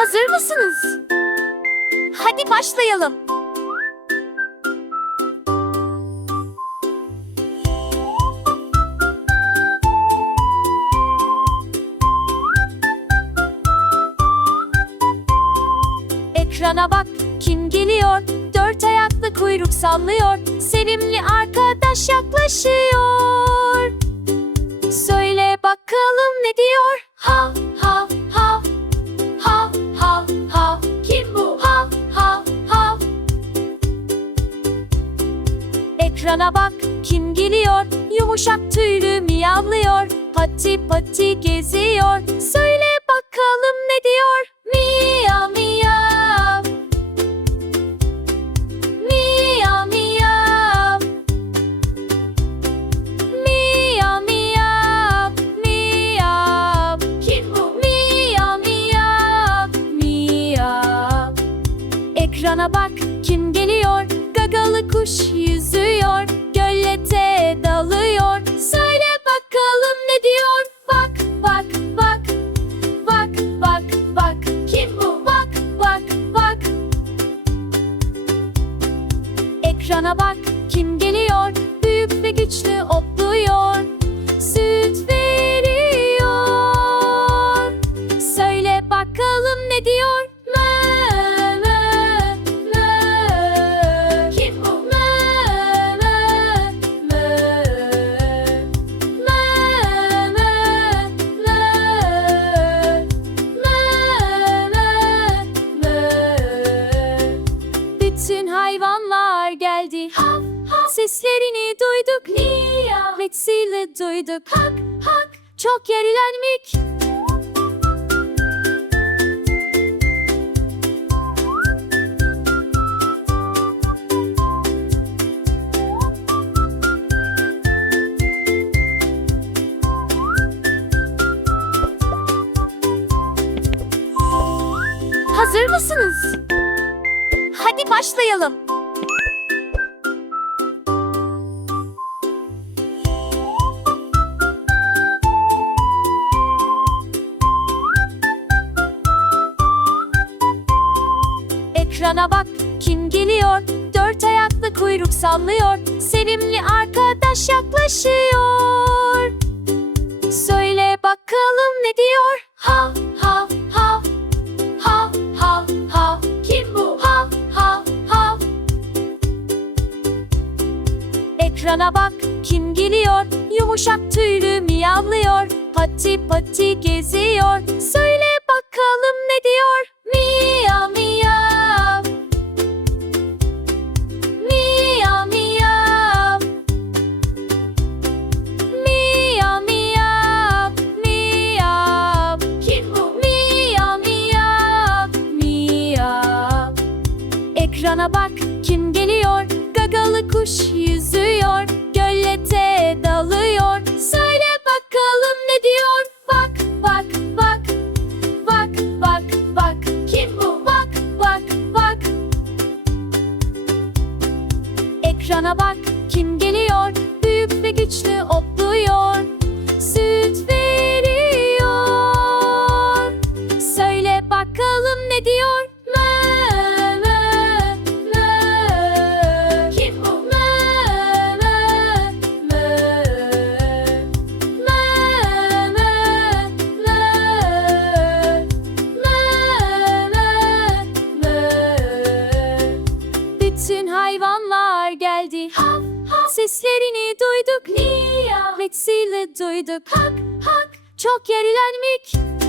Hazır mısınız? Hadi başlayalım. Ekrana bak, kim geliyor? Dört ayaklı kuyruk sallıyor. Sevimli arkadaş yaklaşıyor. Söyle bakalım ne diyor? Ha Ekrana bak kim geliyor? Yumuşak tüylü miyavlıyor. Pati pati geziyor. Söyle bakalım ne diyor? Miyav miyav Miyav miyav Miyav miyav miyav Kim bu? Miyav miyav miyav Ekrana bak kim geliyor? Gagalı kuş yüzüyor. Göllete dalıyor. Söyle bakalım ne diyor? Bak bak bak. Bak bak bak. Kim bu? Bak bak bak. Ekrana bak kim geliyor? Büyük ve güçlü otluyor. Seslerini duyduk. Niyav. Meksili duyduk. Hak hak. Çok yerilenmek. Hazır mısınız? Hadi başlayalım. Ekrana bak, kim geliyor? Dört ayaklı kuyruk sallıyor. Sevimli arkadaş yaklaşıyor. Söyle bakalım ne diyor? Ha ha ha Ha ha ha Kim bu? Ha ha ha Ekrana bak kim geliyor? Yumuşak tüylü miyavlıyor. Pati pati geziyor. Söyle bakalım Ekrana bak kim geliyor? Gagalı kuş yüzüyor. Göllete dalıyor. Söyle bakalım ne diyor? Bak bak bak. Bak bak bak. Kim bu? Bak bak bak. Ekrana bak kim geliyor? Büyük ve güçlü otluyor. Süt veriyor. Seslerini duyduk. Niyav. Meksili duyduk. Hak hak. Çok yerilenmek.